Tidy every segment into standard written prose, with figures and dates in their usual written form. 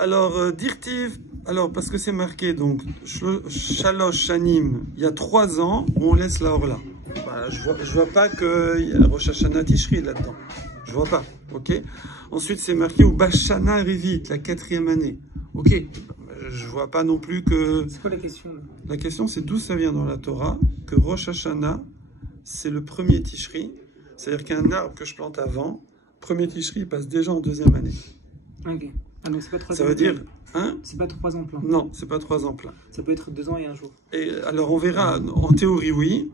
Alors, dirtiv, alors parce que c'est marqué, donc, Shalosh Shanim, il y a 3 ans, on laisse la Orla. Bah, je vois pas qu'il y a Rosh Hashanah Tishri là-dedans. Je vois pas, ok? Ensuite, c'est marqué ou Bashana Revit, la 4e année. Ok, je vois pas non plus que... C'est quoi la question là? La question, c'est d'où ça vient dans la Torah, que Rosh Hashanah, c'est le premier Tishri. C'est-à-dire qu'un arbre que je plante avant, premier Tishri, il passe déjà en 2e année. Ok. Ah donc c'est pas 3 ans. Ça veut dire... Hein? C'est pas 3 ans plein. Non, c'est pas 3 ans plein. Ça peut être 2 ans et 1 jour. Et alors on verra, en théorie oui,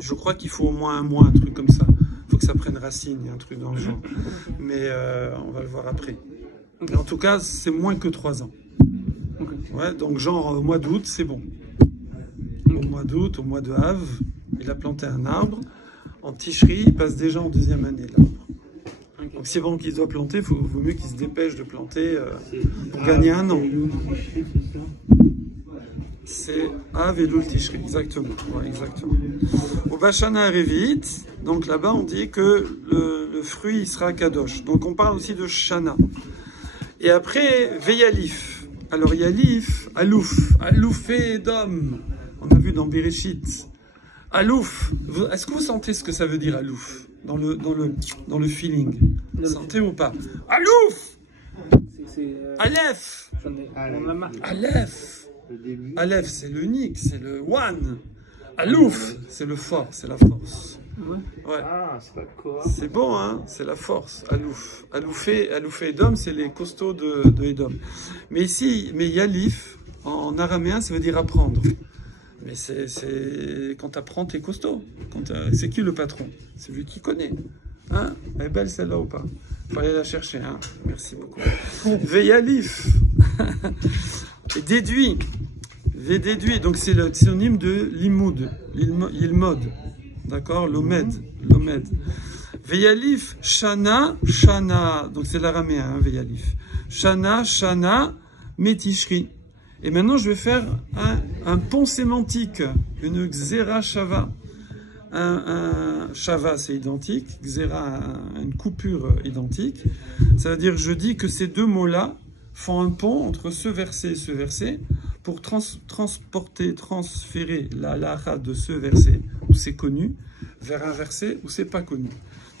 je crois qu'il faut au moins un mois, un truc comme ça. Il faut que ça prenne racine, il y a un truc dans le genre. Mais on va le voir après. Okay. Mais en tout cas, c'est moins que 3 ans. Okay. Ouais, donc genre au mois d'août, c'est bon. Au mois d'août, au mois de Av, il a planté un arbre. En Tishri, il passe déjà en 2e année l'arbre. Okay. Donc c'est bon qu'il doit planter, il vaut mieux qu'il se dépêche de planter pour gagner un an. C'est Av et Lul Tishri, exactement. Ouais, exactement. Au Bashana Revit, donc là-bas on dit que le fruit il sera Kadosh. Donc on parle aussi de Shana. Et après, Veyalif. Alors Yalif, Aloufé d'homme. On a vu dans Bereshit. Alouf. Est-ce que vous sentez ce que ça veut dire Alouf dans le feeling? Vous sentez ou pas? Alouf. Aleph. Aleph. Aleph, c'est l'unique, c'est le one. Alouf, c'est le fort, c'est la force. Ouais. Ah, c'est pas quoi. C'est bon, hein? C'est la force. Alouf. Aloufé Edom, c'est les costauds de Edom. Mais ici, Yalif, en araméen, ça veut dire apprendre. Mais c'est quand tu apprends, t'es costaud. C'est qui le patron? C'est lui qui connaît. Hein? Elle est belle celle-là ou pas? Faut aller la chercher, hein? Merci beaucoup. Veyalif. Et déduit. Déduit. Donc c'est le synonyme de limoud. Ilmod. D'accord? L'omed. Veyalif. Shana. Donc c'est l'araméen, hein, Veyalif. Shana. Metishri. Et maintenant, je vais faire un pont sémantique, une Xera Shava. Un Shava, c'est identique. Xera, une coupure identique. Ça veut dire que je dis que ces deux mots-là font un pont entre ce verset et ce verset pour transférer la halakha de ce verset où c'est connu vers un verset où c'est pas connu.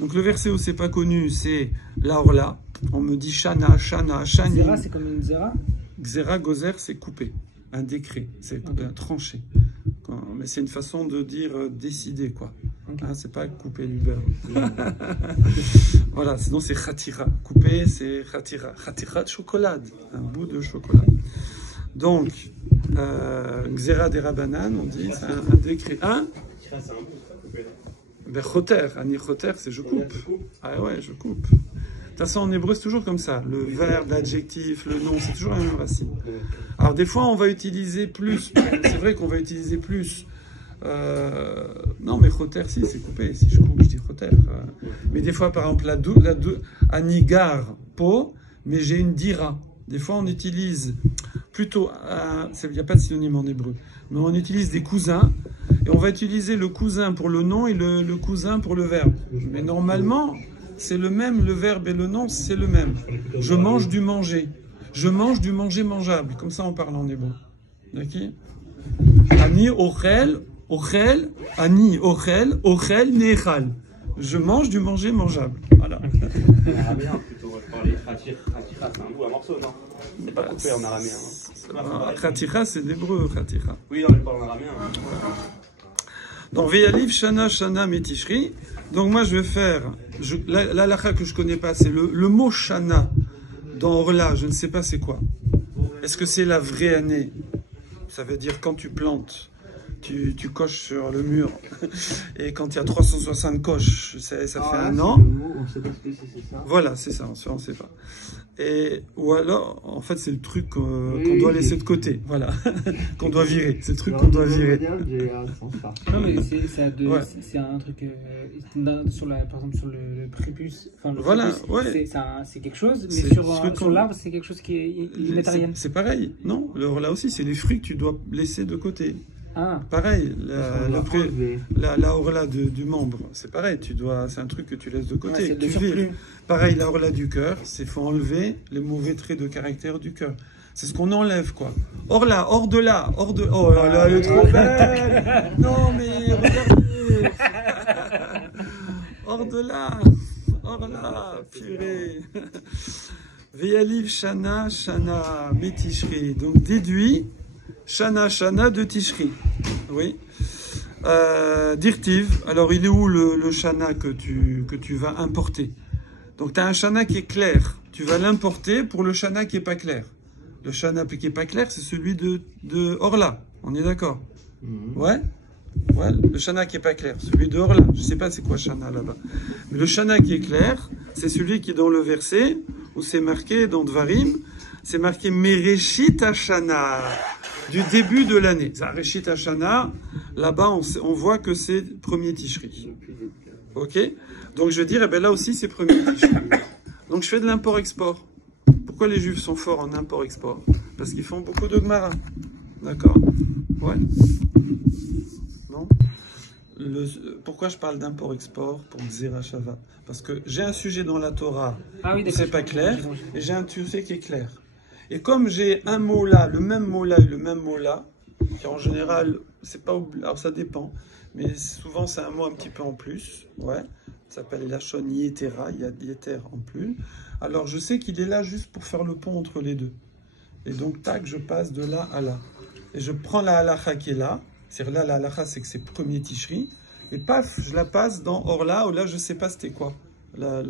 Donc le verset où c'est pas connu, c'est la orla. On me dit Shana, Shani. Xera, c'est comme une Xera? Xera, gozer, c'est couper, un décret, c'est tranché. Mais c'est une façon de dire décider, quoi. Okay. Hein, c'est pas couper du beurre. Voilà, sinon c'est khatira. Couper, c'est khatira. Khatira de chocolat, un bout de chocolat. Donc, Xera des Rabanan, on dit, c'est un décret. Hein? Ben, choter, ani choter, c'est je coupe. Ah ouais, je coupe. De toute façon, en hébreu, c'est toujours comme ça. Le verbe, l'adjectif, le nom, c'est toujours la même racine. Alors, des fois, on va utiliser plus. C'est vrai qu'on va utiliser plus. Non, mais choter, si, c'est coupé. Si je coupe, je dis choter. Mais des fois, par exemple, anigar, po, mais j'ai une dira. Des fois, on utilise plutôt. Il n'y a pas de synonyme en hébreu. Mais on utilise des cousins. Et on va utiliser le cousin pour le nom et le cousin pour le verbe. Mais normalement, c'est le même, le verbe et le nom, c'est le même. Je mange du manger. Je mange du manger mangeable. Comme ça, on parle en hébreu. D'accord? Ani ochel, ani ochel nechal. Je mange du manger mangeable. Voilà. En araméen, plutôt. Je parlais khatira, c'est un bout, un morceau, non? C'est pas coupé en araméen. Khatira, c'est l'hébreu, khatira. Oui, non, je parle en araméen. Donc, Veyalif, Shana, Metishri. Donc, moi, je vais faire. L'halakha que je connais pas, c'est le mot Shana. Dans Orla, je ne sais pas c'est quoi. Est-ce que c'est la vraie année? Ça veut dire quand tu plantes, tu coches sur le mur. Et quand il y a 360 coches, ça fait un an. On ne sait pas ce que c'est ça. Voilà, c'est ça, on ne sait pas. Ou alors, en fait, c'est le truc qu'on doit laisser de côté. Voilà. Qu'on doit virer. C'est le truc qu'on doit virer. Non, mais c'est un truc. Par exemple, sur le prépuce. Enfin, le voilà, prépuce, ouais. c'est quelque chose, mais sur l'arbre, c'est quelque chose qui est immatériel. C'est pareil. Non, là aussi, c'est les fruits que tu dois laisser de côté. Ah. Pareil, la orla du membre, c'est pareil, c'est un truc que tu laisses de côté. Ouais, c'est le pareil, la orla du cœur, c'est faut enlever les mauvais traits de caractère du cœur. C'est ce qu'on enlève, quoi. Hors là, hors de là, hors de... Oh là là, elle est trop belle. Non, mais regardez. Hors de là, purée. Ve'yaliv shana, shana, metishri. Donc, déduit shana, shana de tishri. Oui. Dirtiv. Alors, il est où le shana que tu vas importer? Donc, tu as un shana qui est clair. Tu vas l'importer pour le shana qui n'est pas clair. Le shana qui n'est pas clair, c'est celui de Orla. On est d'accord? Ouais. Ouais, le shana qui n'est pas clair, celui de Orla. Je ne sais pas c'est quoi shana là-bas. Mais le shana qui est clair, c'est celui qui est dans le verset, où c'est marqué dans Dvarim, c'est marqué Mereshit Hashana, du début de l'année. Ça, Reshit Hashana, là-bas, on voit que c'est premier Tishri. Ok? Donc je veux dire, eh ben là aussi, c'est premier Tishri. Donc je fais de l'import-export. Pourquoi les Juifs sont forts en import-export? Parce qu'ils font beaucoup de Gemara. D'accord? Ouais. Non? Pourquoi je parle d'import-export pour Xera Shava? Parce que j'ai un sujet dans la Torah où c'est pas clair, et j'ai un sujet qui est clair. Et comme j'ai un mot là, le même mot là et le même mot là, qui en général, c'est pas alors ça dépend, mais souvent c'est un mot un petit peu en plus, ouais. Ça s'appelle Lachon Yetera, il y a Yeter en plus. Alors je sais qu'il est là juste pour faire le pont entre les deux. Et donc, tac, je passe de là à là. Et je prends la halacha qui est là. C'est-à-dire là, la halacha, c'est que c'est premier tishri. Et paf, je la passe dans Orla, où là, je sais pas c'était quoi. La